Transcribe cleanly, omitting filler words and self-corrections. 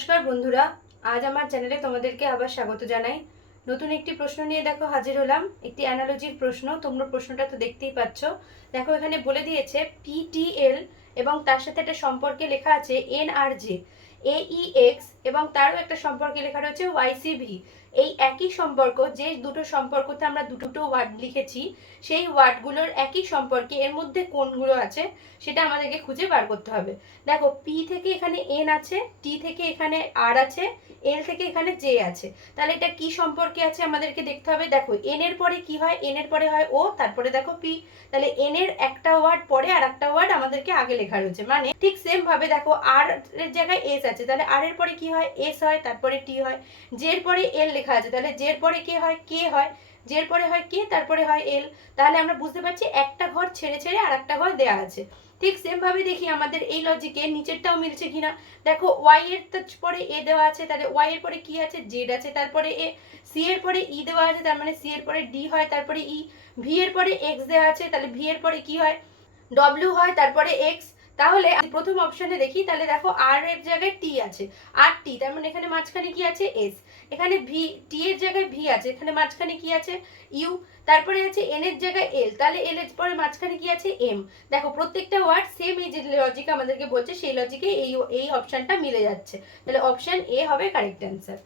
নমস্কার বন্ধুরা, আজ আমার চ্যানেলে তোমাদেরকে আবার স্বাগত জানাই। নতুন একটি প্রশ্ন নিয়ে দেখো হাজির হলাম। একটি অ্যানালজির প্রশ্ন। তোমরা প্রশ্নটা তো দেখতেই পাচ্ছ। দেখো এখানে বলে দিয়েছে পিটিএল এবং তার সাথে একটা সম্পর্কে লেখা আছে এনআরজে, এইএক্স এবং তারও একটা সম্পর্কে লেখা রয়েছে ওয়াইসিভি। এই একই সম্পর্ক, যে দুটো সম্পর্কতে আমরা দুটো ওয়ার্ড লিখেছি, সেই ওয়ার্ডগুলোর একই সম্পর্কে এর মধ্যে কোনগুলো আছে সেটা আমাদেরকে খুঁজে বার করতে হবে। দেখো পি থেকে এখানে এন আছে, টি থেকে এখানে আর আছে, এল থেকে এখানে জে আছে। তাহলে এটা কি সম্পর্কে আছে আমাদেরকে দেখতে হবে। দেখো এন এর পরে কি হয়, এন এর পরে হয় ও, তারপরে দেখো পি। তাহলে এন এর একটা ওয়ার্ড পরে আর একটা ওয়ার্ড আমাদেরকে আগে লেখা রয়েছে। মানে ঠিক সেম ভাবে দেখো আর এর জায়গায় এস আছে, তাহলে আর এর পরে কি হয়, এস হয়, তারপরে টি হয়। জে এর পরে এল লেখা আছে, তাহলে জে এর পরে কে হয়, কে হয়। জে এর পরে হয় কে, তারপরে হয় এল। তাহলে আমরা বুঝতে পারছি একটা ঘর ছেড়ে ছেড়ে আর একটা ঘর দেওয়া আছে। ঠিক সেম ভাবে দেখি আমাদের এই লজিকে নিচেরটাও মিলছে কিনা। দেখো ওয়াই এর পরে এ দেওয়া আছে, তাহলে ওয়াই এর পরে কি আছে, জেড আছে, তারপরে এ। সি এর পরে ই দেওয়া আছে, তার মানে সি এর পরে ডি হয়, তারপরে ই। ভি এর পরে এক্স দেওয়া আছে, তাহলে ভি এর পরে কি হয়, ডব্লিউ হয়, তারপরে এক্স। তাহলে প্রথম অপশনে দেখি, তাহলে দেখো আর এর জায়গায় টি আছে, আর টি, তার মানে এখানে মাঝখানে কি আছে, এস। এখানে ভি, টি এর জায়গায় ভি আছে, এখানে মাঝখানে কি আছে, ইউ। তারপরে আছে এন এর জায়গায় এল, তাহলে এল এর পরে মাঝখানে কি আছে, এম। দেখো প্রত্যেকটা ওয়ার্ড সেম, এই যে লজিক আমাদেরকে বলছে সেই লজিকে এই অপশনটা মিলে যাচ্ছে। তাহলে অপশন এ হবে কারেক্ট অ্যান্সার।